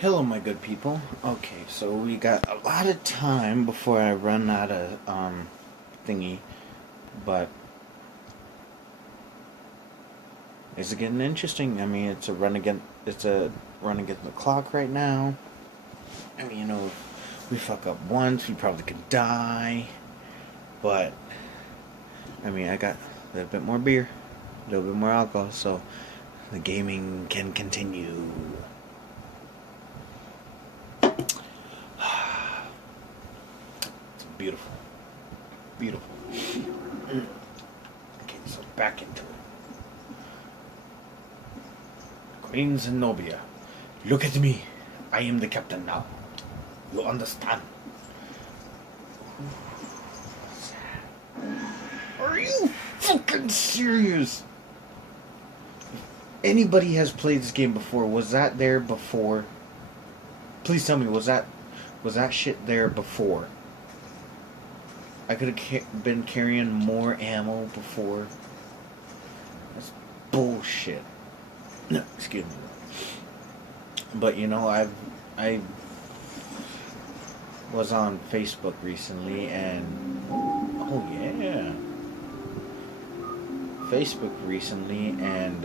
Hello, my good people. Okay, so we got a lot of time before I run out of thingy, but it's getting interesting. I mean, it's a run against the clock right now. I mean, if we fuck up once, we probably could die. But I mean, I got a little bit more beer, a little bit more alcohol, so the gaming can continue. Beautiful. Beautiful. Okay, so back into it. Queen Zenobia, look at me. I am the captain now. You understand? Are you fucking serious? If anybody has played this game before, was that there before? Please tell me, was that shit there before? I could have been carrying more ammo before. That's bullshit. No, excuse me. But I was on Facebook recently, and oh yeah, Facebook recently, and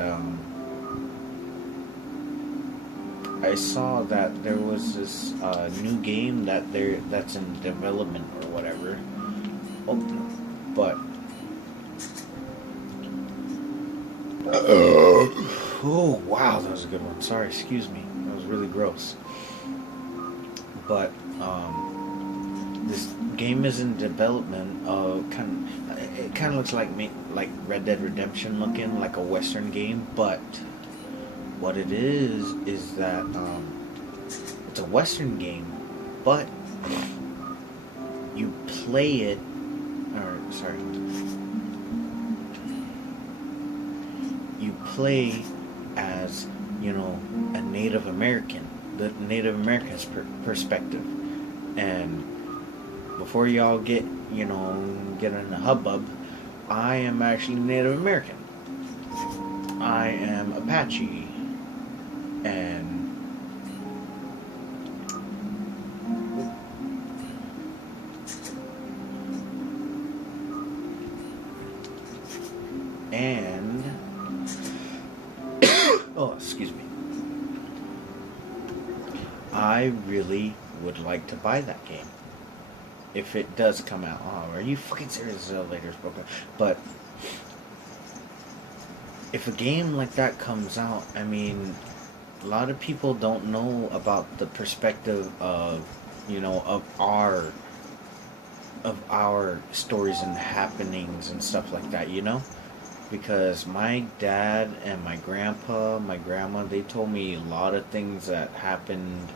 I saw that there was this new game that's in development or whatever. Oh, but oh wow, that was a good one. Sorry, excuse me. That was really gross. But this game is in development. It kind of looks like Red Dead Redemption looking, like a Western game. But what it is that it's a Western game, but you play it. You play as, a Native American, the Native American's perspective. And before y'all get in a hubbub, I am actually Native American. I am Apache. And oh, excuse me. I really would like to buy that game if it does come out. Oh, are you fucking serious? The elevator's broken. But if a game like that comes out, I mean, a lot of people don't know about the perspective of our stories and happenings and stuff like that, because my dad and my grandpa, my grandma, they told me a lot of things that happened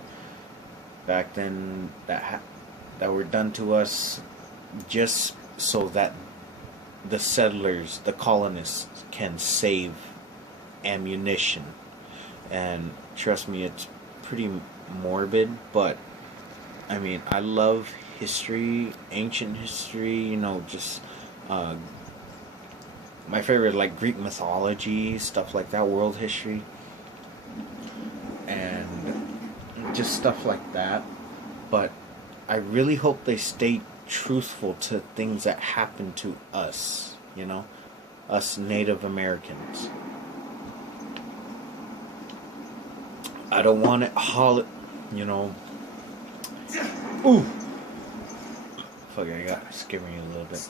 back then that were done to us just so that the settlers, the colonists, can save ammunition. And trust me, it's pretty morbid, but I mean, I love history, ancient history, just my favorite, like Greek mythology, stuff like that, world history, and just stuff like that. But I really hope they stay truthful to things that happen to us, us Native Americans. I don't want it Ooh! Fuck it, I got scared me a little bit.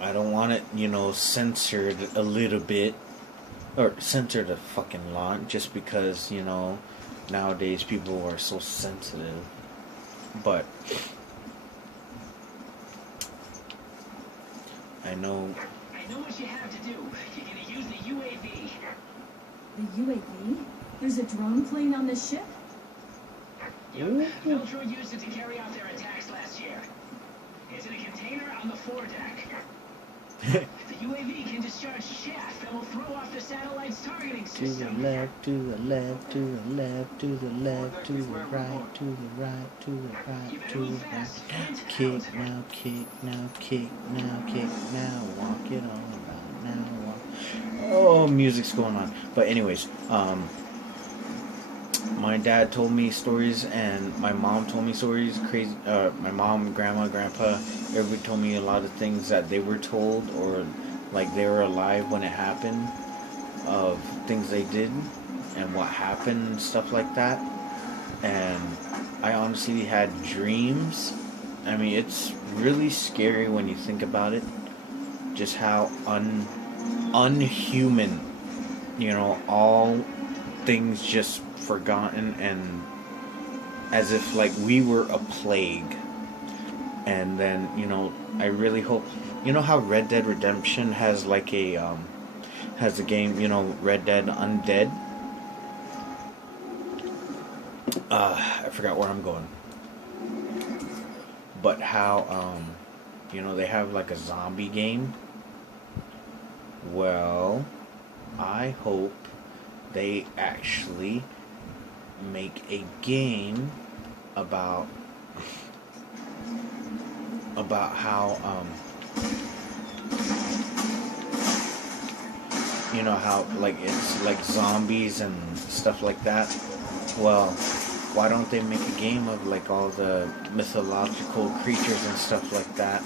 I don't want it, censored a little bit. Or censored a fucking lot, just because, nowadays people are so sensitive. But I know what you have to do. You're gonna use the UAV. The UAV? There's a drone plane on this ship? Yep. Veltro used it to carry out their attacks last year. It's in a container on the foredeck. The UAV can discharge shaft that will throw off the satellite's targeting system. To the left, to the left, to the left, to the left, to the right, to the right, to the right, to the right. Kick now, kick now, kick now, kick now. Walk it all around now. Walk. Oh music's going on. But anyways, my dad told me stories, and my mom told me stories. Crazy. My mom, grandma, grandpa, everybody told me a lot of things that they were told, or like they were alive when it happened, of things they did and what happened and stuff like that. And I honestly had dreams. I mean, it's really scary when you think about it. Just how unhuman, all things just forgotten, and as if like we were a plague. And then, I really hope, how Red Dead Redemption has like has a game, Red Dead Undead. I forgot where I'm going. But how, they have like a zombie game. Well, I hope they actually make a game about how, how like it's like zombies and stuff like that. Well, why don't they make a game of like all the mythological creatures and stuff like that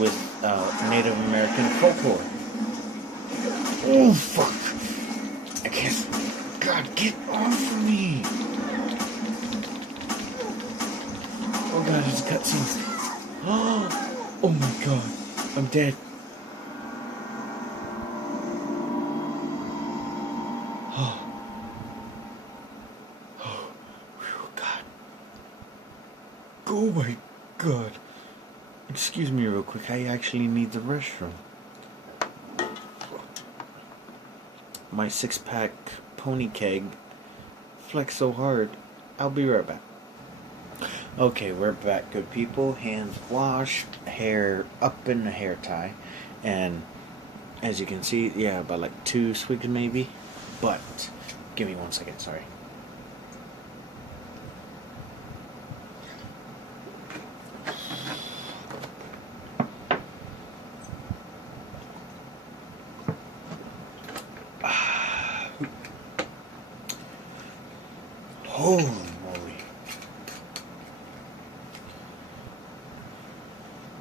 with Native American folklore? Oh fuck! I guess. God, get off of me! Oh god, it's cutscenes. Oh my god, I'm dead. Oh my god. Excuse me real quick, I actually need the restroom. My 6-pack pony keg flexed so hard. I'll be right back. Okay, we're back, good people. Hands washed, hair up in a hair tie. And as you can see, yeah, about like 2 swigs maybe. But, give me 1 second, sorry. Holy moly.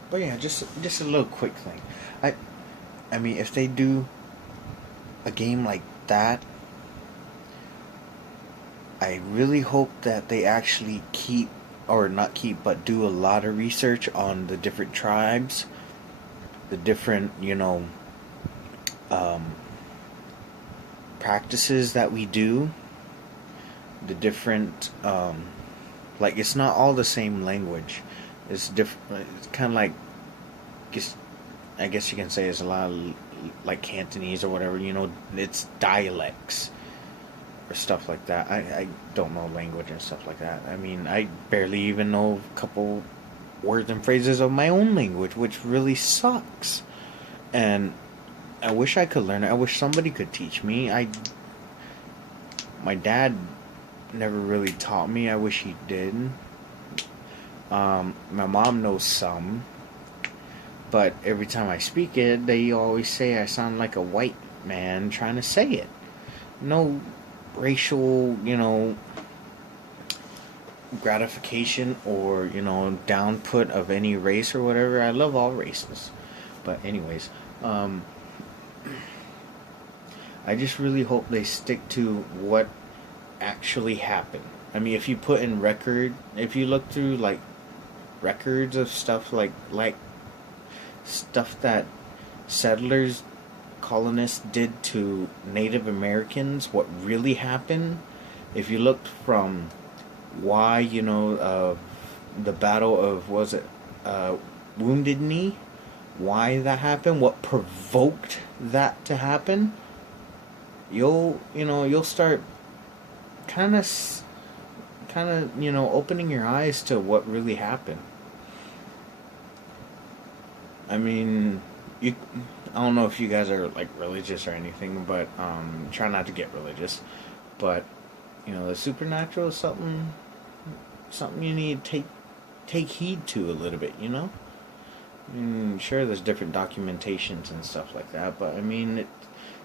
But yeah, just a little quick thing. I mean, if they do a game like that, I really hope that they actually keep, or not keep, but do a lot of research on the different tribes, the different, practices that we do, the different, like, it's not all the same language. It's different. It's kind of like, I guess you can say it's a lot of, like, Cantonese or whatever, it's dialects or stuff like that. I don't know language and stuff like that. I mean, I barely even know a couple words and phrases of my own language, which really sucks. And I wish I could learn it. I wish somebody could teach me. My dad never really taught me. I wish he did. My mom knows some, but every time I speak it, they always say I sound like a white man trying to say it. No racial, gratification or, downput of any race or whatever. I love all races. But anyways, I just really hope they stick to what actually happened. I mean, if you put in if you look through like records of stuff like stuff that settlers, colonists did to Native Americans, what really happened, if you looked from why, the battle of, Wounded Knee, why that happened, what provoked that to happen, you'll start kind of opening your eyes to what really happened. I mean, I don't know if you guys are like religious or anything, but try not to get religious. But the supernatural is something you need to take heed to a little bit. Sure, there's different documentations and stuff like that, but I mean,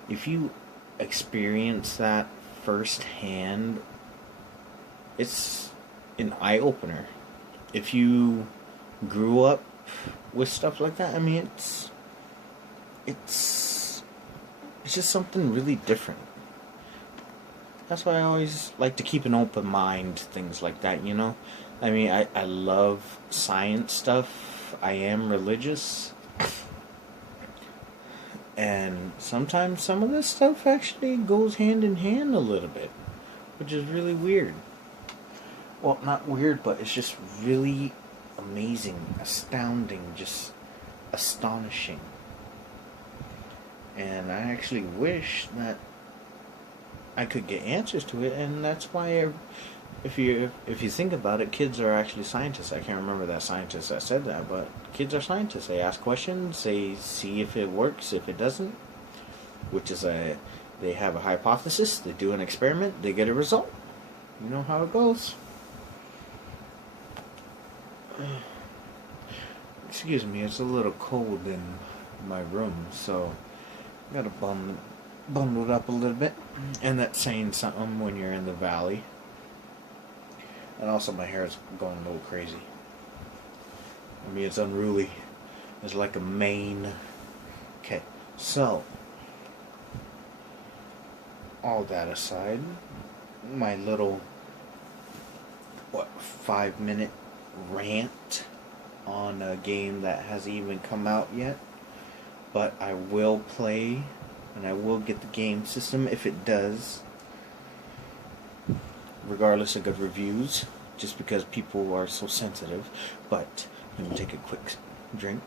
if you experience that firsthand, it's an eye opener. If you grew up with stuff like that, I mean, it's just something really different. That's why I always like to keep an open mind to things like that, you know? I mean, I love science stuff. I am religious. And sometimes some of this stuff actually goes hand in hand a little bit, which is really weird. Well, not weird, but it's just really amazing, astounding, just astonishing. And I actually wish that I could get answers to it, and that's why if you think about it, kids are actually scientists. I can't remember that scientist that said that, but kids are scientists. They ask questions, they see if it works, if it doesn't, which is they have a hypothesis, they do an experiment, they get a result. You know how it goes. Excuse me, it's a little cold in my room, so I gotta bundle it up a little bit. And that's saying something when you're in the valley. And also my hair is going a little crazy. I mean, it's unruly. It's like a mane. Okay, so all that aside, my little 5-minute rant on a game that hasn't even come out yet, but I will play and I will get the game system if it does, regardless of good reviews, just because people are so sensitive. But let me take a quick drink.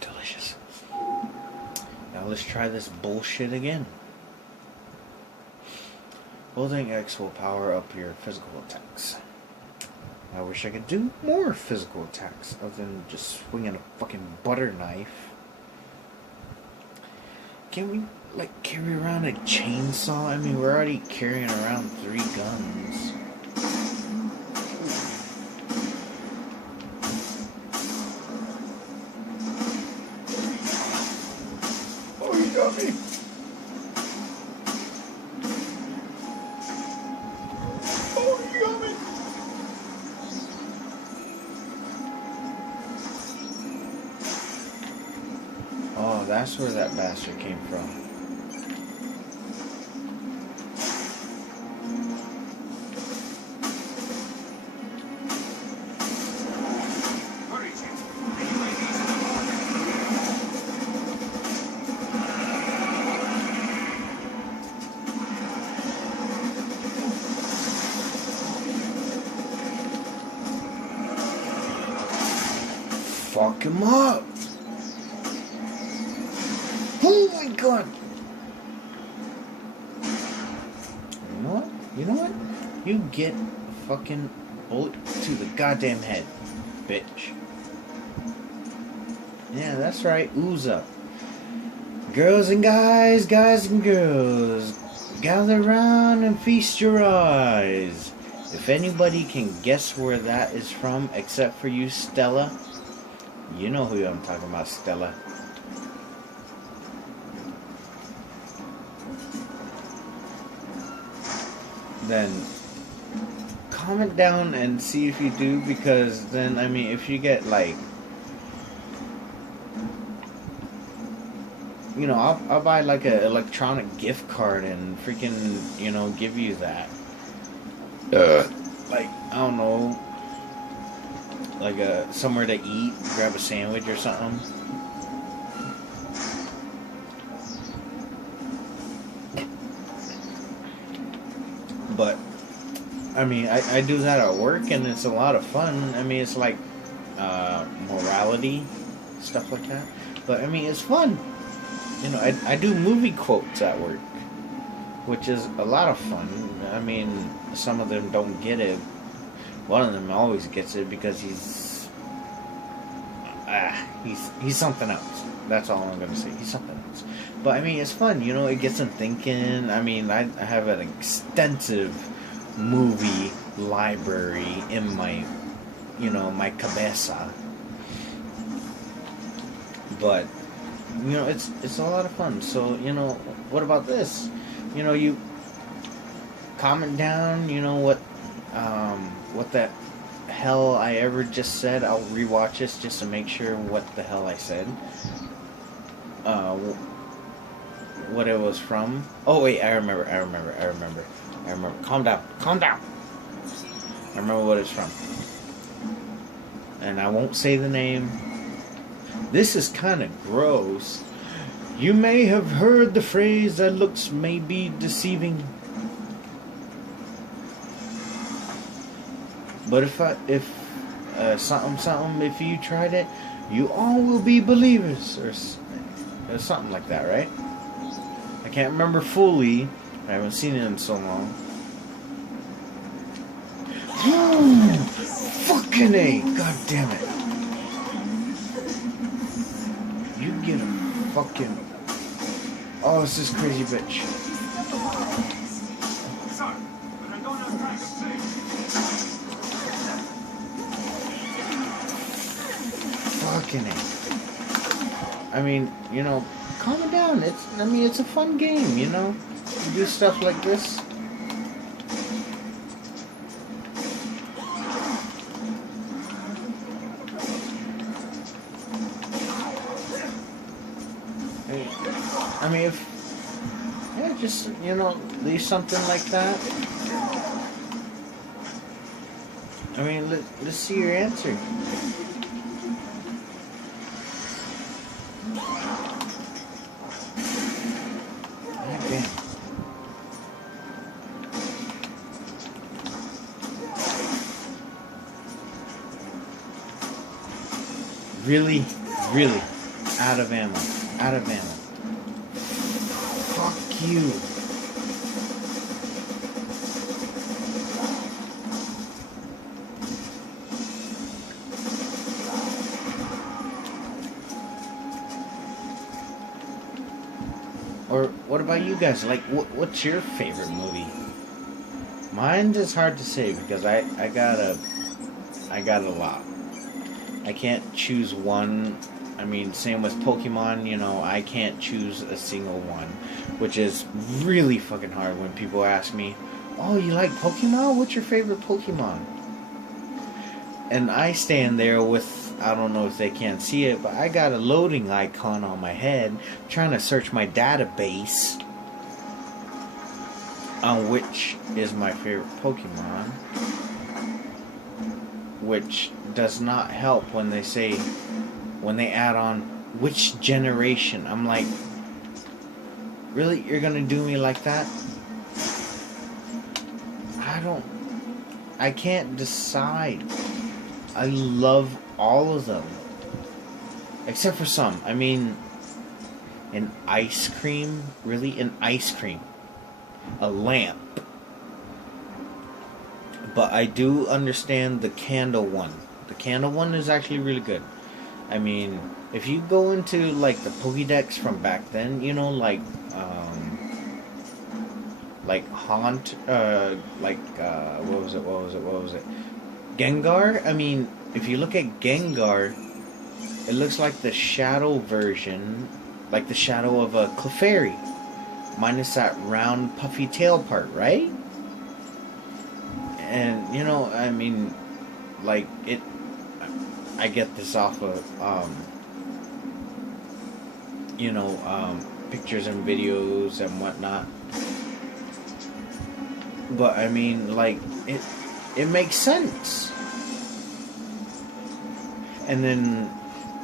Delicious. Now let's try this bullshit again. Holding X will power up your physical attacks. I wish I could do more physical attacks other than just swinging a fucking butter knife. Can we, like, carry around a chainsaw? I mean, we're already carrying around 3 guns. Oh, you got me! Oh, you got me! Oh, that's where that bastard came from. Fuck him up! Oh my god! You know what? You know what? You get a fucking bullet to the goddamn head, bitch. Yeah, that's right. Ooze up. Girls and guys, guys and girls, gather round and feast your eyes. If anybody can guess where that is from, except for you, Stella, you know who I'm talking about, Stella. Then comment down and see if you do, because then, I mean, if you get, like, you know, I'll buy like a electronic gift card and freaking, you know, give you that. Like, I don't know, like somewhere to eat, grab a sandwich or something. But I mean, I do that at work, and it's a lot of fun. I mean, it's like morality, stuff like that. But I mean, it's fun. You know, I do movie quotes at work, which is a lot of fun. I mean, some of them don't get it. One of them always gets it because he's something else. That's all I'm gonna say. He's something else. But I mean, it's fun. You know, it gets them thinking. I mean, I have an extensive movie library in my you know, my cabeza. But you know, it's a lot of fun. So you know, what about this? You know, you comment down. You know what the hell I ever just said. I'll rewatch this just to make sure what the hell I said. What it was from. Oh wait, I remember. Calm down. I remember what it's from. And I won't say the name. This is kind of gross. You may have heard the phrase that looks may be deceiving. But if something, if you tried it, you all will be believers, or something like that, right? I can't remember fully. I haven't seen it in so long. Ooh, fucking A! God damn it! You get a fucking. Oh, it's this crazy bitch. Fucking A. I mean, you know, calm it down. It's a fun game, you know? You do stuff like this. I mean, just, you know, leave something like that. I mean, let's see your answer. Okay. Really, out of ammo. Fuck you. Or what about you guys? Like, what's your favorite movie? Mine is hard to say because I got a lot. I can't choose one. I mean, same with Pokemon, you know, I can't choose a single one, which is really fucking hard when people ask me, oh, you like Pokemon? What's your favorite Pokemon? And I stand there with, I don't know if they can't see it, but I got a loading icon on my head trying to search my database on which is my favorite Pokemon, which does not help when they say, when they add on which generation. I'm like, really? You're gonna do me like that? I can't decide. I love all of them. Except for some. I mean, an ice cream? Really? An ice cream. A lamp. But I do understand the candle one. The candle one is actually really good. I mean, if you go into, like, the Pokédex from back then, you know, like Haunt, what was it? Gengar? I mean, if you look at Gengar, it looks like the shadow version, like the shadow of a Clefairy, minus that round, puffy tail part, right? And, you know, I mean, like, I get this off of, pictures and videos and whatnot. But, I mean, like, it makes sense. And then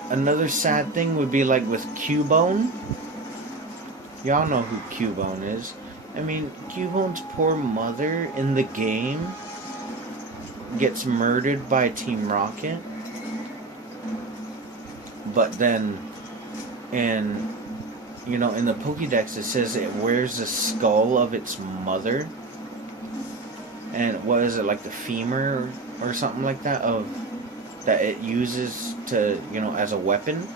another sad thing would be, like, with Cubone. Y'all know who Cubone is. I mean, Cubone's poor mother in the game gets murdered by Team Rocket. But then, in the Pokédex, it says it wears the skull of its mother. And what is it, like the femur or something like that, that it uses to, as a weapon?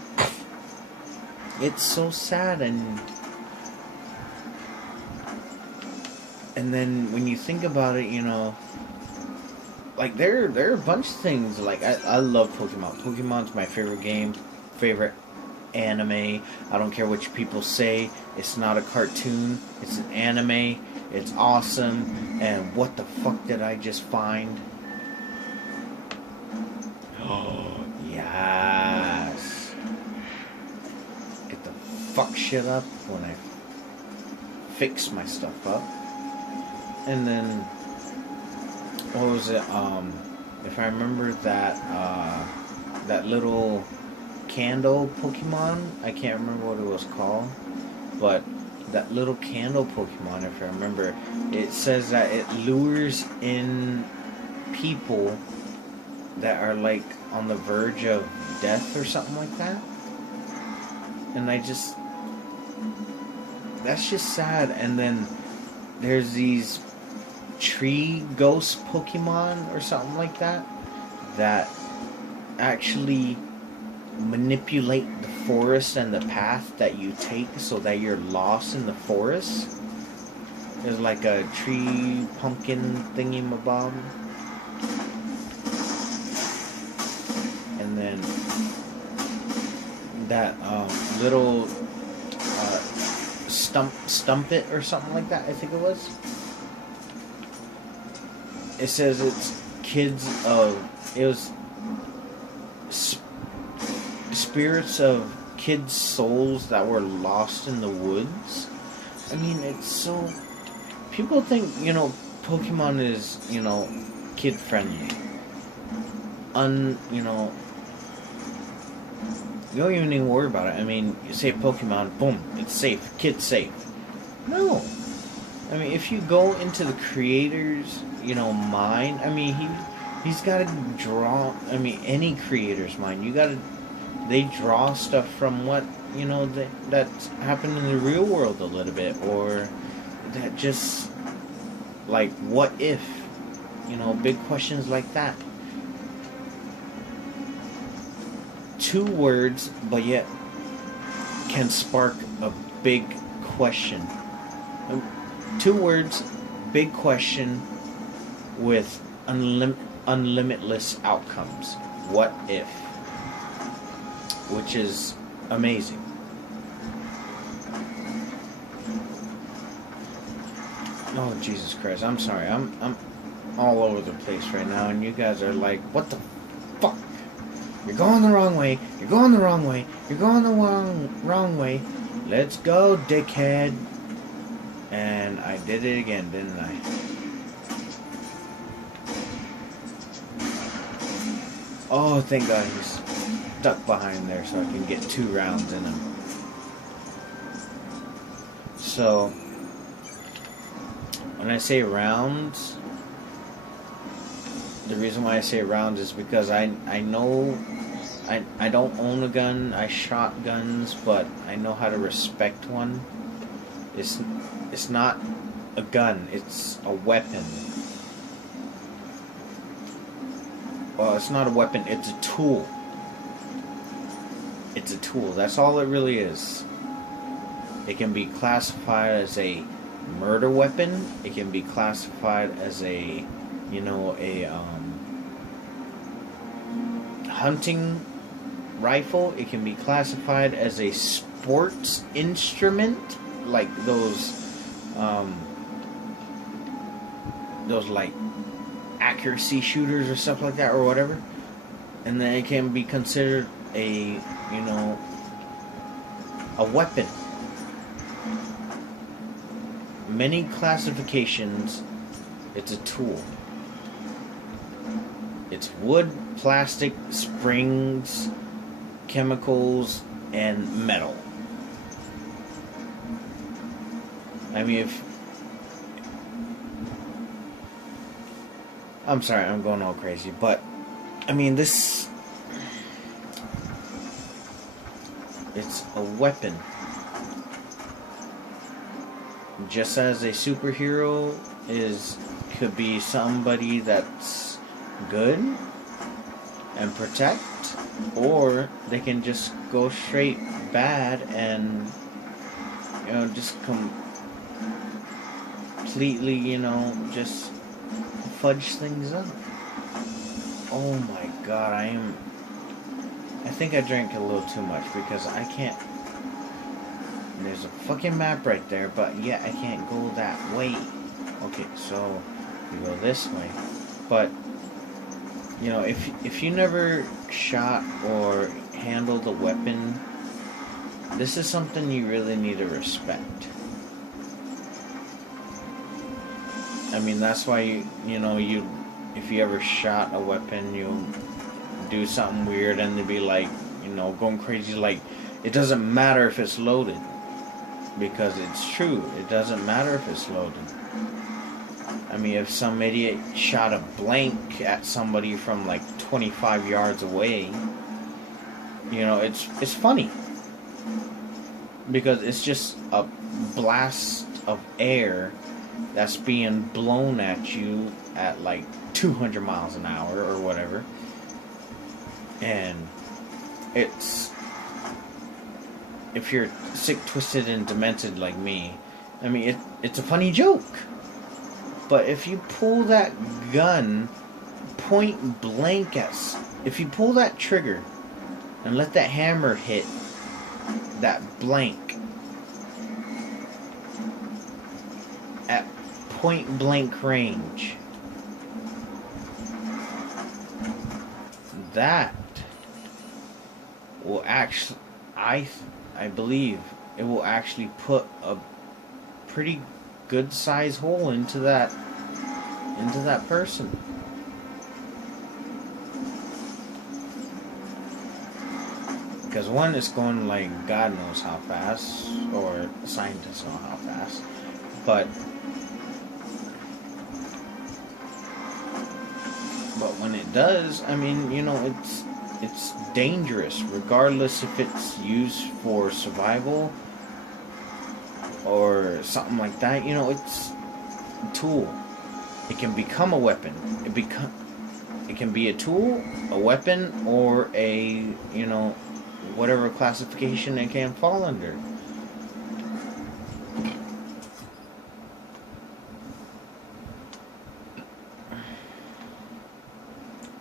It's so sad. And then when you think about it, like there are a bunch of things. Like I love Pokemon. Pokemon's my favorite game, favorite anime. I don't care what you people say. It's not a cartoon. It's an anime. It's awesome. And what the fuck did I just find? Oh yes. Get the fuck shit up when I fix my stuff up. And then what was it? If I remember that little candle Pokemon, I can't remember what it was called, but that little candle Pokemon, if I remember, it says that it lures in people that are like on the verge of death or something like that. And that's just sad. And then there's these tree ghost Pokemon or something like that actually manipulate the forest and the path that you take so that you're lost in the forest. There's like a tree pumpkin thingy-mabob. And then that little stump it or something like that, I think it was. It says it's spirits of kids' souls that were lost in the woods. I mean, it's so... People think, Pokemon is, kid-friendly. You don't even need to worry about it. I mean, you say Pokemon, boom, it's safe. Kid's safe. No. I mean, if you go into the creator's, mind, I mean, he's got to draw, I mean, any creator's mind, they draw stuff from what, that's happened in the real world a little bit, or that just, like, what if, big questions like that. 2 words, but yet can spark a big question. 2 words, big question, with unlimitless outcomes. What if? Which is amazing. Oh, Jesus Christ. I'm sorry. I'm all over the place right now, and you guys are like, what the fuck? You're going the wrong way. You're going the wrong way. You're going the wrong way. Let's go, dickhead. And I did it again, didn't I? Oh, thank God he's stuck behind there so I can get 2 rounds in him. So, when I say rounds, the reason why I say rounds is because I know I don't own a gun. I shot guns, but I know how to respect one. It's not a gun, it's a weapon. Well, it's not a weapon, it's a tool. It's a tool, that's all it really is. It can be classified as a murder weapon. It can be classified as a hunting rifle. It can be classified as a sports instrument, like those like accuracy shooters or stuff like that, or whatever. And then it can be considered a weapon. Many classifications. It's a tool. It's wood, plastic, springs, chemicals, and metal. I mean, I'm sorry, I'm going all crazy, but I mean, it's a weapon. Just as a superhero could be somebody that's good and protect, or they can just go straight bad and just completely just fudge things up. Oh my god, I think I drank a little too much because I can't. There's a fucking map right there, but yeah, I can't go that way. Okay, so you go this way. But you know, if you never shot or handled a weapon, this is something you really need to respect. I mean, that's why you if you ever shot a weapon, you do something weird and they'd be like, going crazy, like, it doesn't matter if it's loaded. Because it's true, it doesn't matter if it's loaded. I mean, if some idiot shot a blank at somebody from like 25 yards away, it's funny. Because it's just a blast of air that's being blown at you at like 200 miles an hour or whatever. And if you're sick, twisted, and demented like me, I mean, it's a funny joke. But if you pull that gun point blank if you pull that trigger and let that hammer hit that blank at point blank range, that will actually, I believe it will actually put a pretty good size hole into that person. Because one is going like God knows how fast, or scientists know how fast, but when it does, I mean, it's dangerous, regardless if it's used for survival or something like that. It's a tool. It can become a weapon. It can be a tool, a weapon, or a whatever classification it can fall under.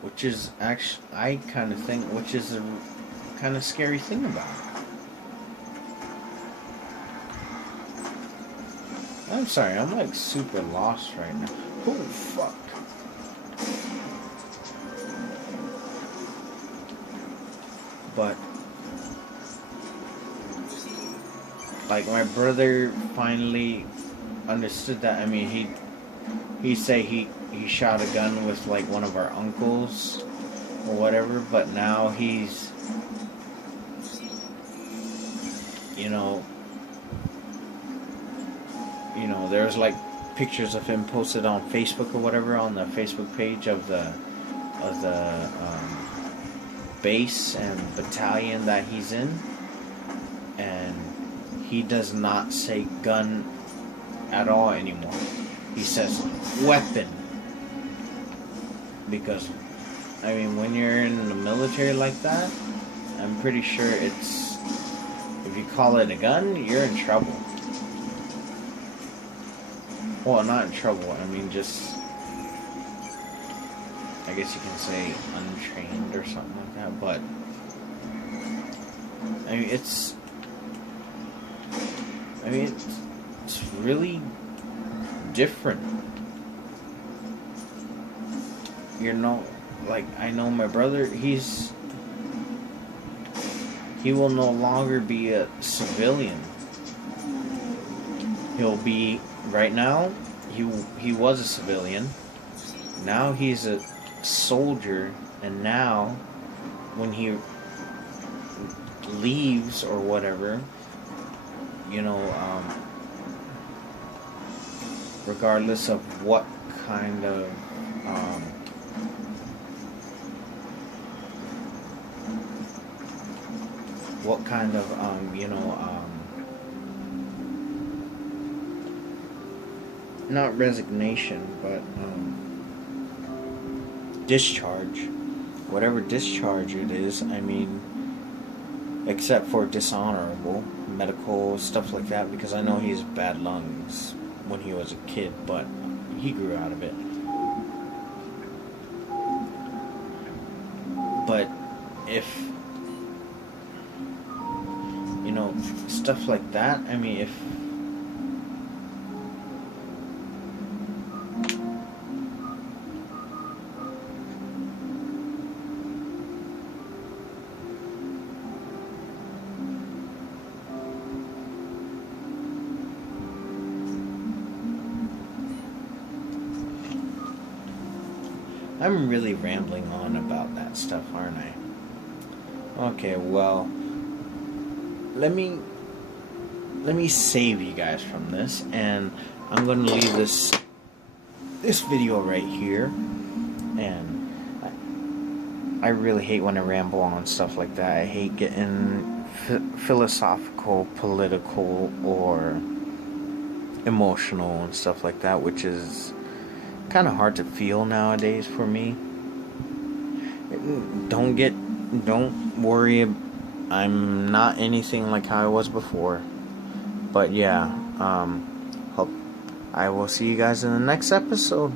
Which is actually, I kind of think, which is a kind of scary thing about it. I'm sorry, I'm like super lost right now. Oh, fuck. But, like, my brother finally understood that. I mean, he say he shot a gun with like one of our uncles or whatever, but now he's there's like pictures of him posted on Facebook or whatever, on the Facebook page of the base and battalion that he's in, and he does not say gun at all anymore. He says weapon. Because, I mean, when you're in the military like that, I'm pretty sure if you call it a gun, you're in trouble. Well, not in trouble, I mean, just, I guess you can say untrained or something like that, but, I mean, it's really different. Like, I know my brother, he will no longer be a civilian. He'll be, right now, he was a civilian. Now he's a soldier, and now, when he leaves or whatever, regardless of what kind of not resignation, but discharge, whatever discharge it is, I mean, except for dishonorable medical stuff like that, because I know he has bad lungs when he was a kid, but he grew out of it. But if, you know, stuff like that, I mean, if I'm really rambling on about that stuff, aren't I? Okay, well, let me save you guys from this, and I'm going to leave this video right here. And I really hate when I ramble on stuff like that. I hate getting philosophical, political, or emotional and stuff like that, which is kind of hard to feel nowadays for me. Don't worry, I'm not anything like how I was before. But yeah, hope I will see you guys in the next episode.